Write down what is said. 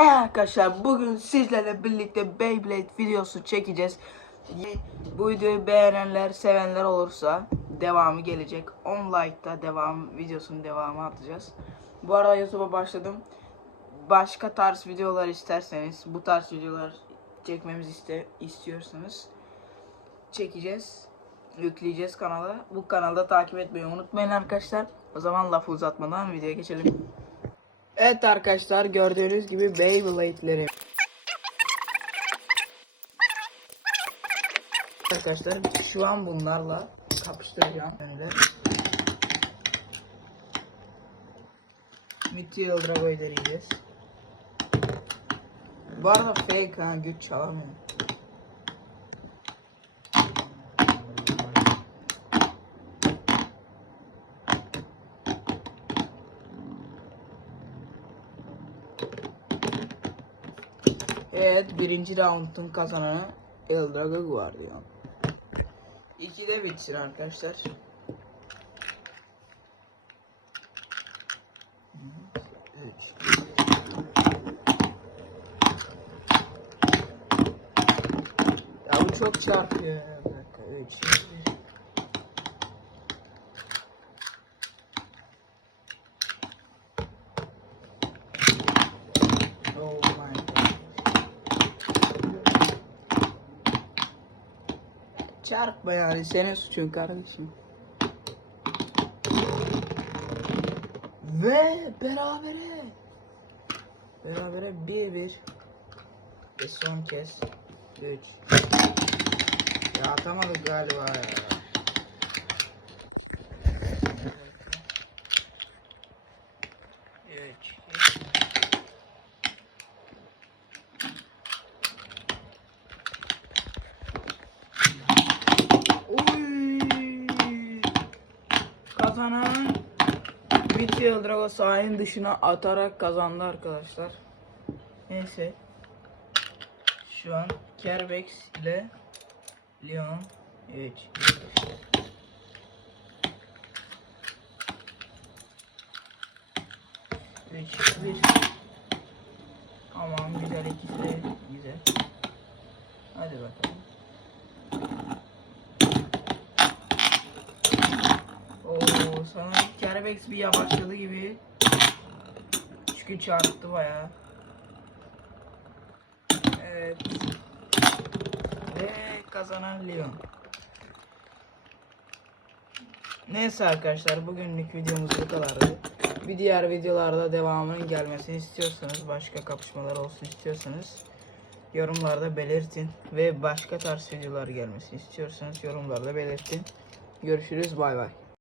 Evet arkadaşlar bugün sizlerle birlikte Beyblade videosu çekeceğiz. Bu videoyu beğenenler, sevenler olursa devamı gelecek. 10 like'da devam videosunun devamı atacağız. Bu arada YouTube'a başladım. Başka tarz videolar isterseniz, bu tarz videolar çekmemizi iste istiyorsanız çekeceğiz. Yükleyeceğiz kanala. Bu kanalda takip etmeyi unutmayın arkadaşlar. O zaman lafı uzatmadan videoya geçelim. Evet arkadaşlar gördüğünüz gibi Beyblade'leri Arkadaşlar şu an bunlarla kapıştıracağım ben de. Mythical Drago'yu deneyeceğiz. Bu arada fake ha güç çalamıyorum. Evet birinci round'un kazananı Eldrago Guardian. İki de bitsin arkadaşlar. Üç. Ya bu çok çarpıyor. Bir dakika 3. Oh my god. Çarpma yani senin suçun kardeşim. Ve berabere. Berabere 1-1. Ve son kez 3. Ya atamadık galiba ya. Üç. Kazanan Mitchell Drago sahanın dışına atarak kazandı arkadaşlar. Neyse. Şu an Kerbex ile Leon 3 3 1 Aman güzel ikisi güzel. Hadi bakalım. Kerbex bir yavaşladı gibi. Çünkü çarptı bayağı. Evet. Ve kazanan Leon. Neyse arkadaşlar bugünlük videomuz bu kadardı. Bir diğer videolarda devamının gelmesini istiyorsanız, başka kapışmalar olsun istiyorsanız yorumlarda belirtin ve başka tarz videolar gelmesini istiyorsanız yorumlarda belirtin. Görüşürüz bay bay.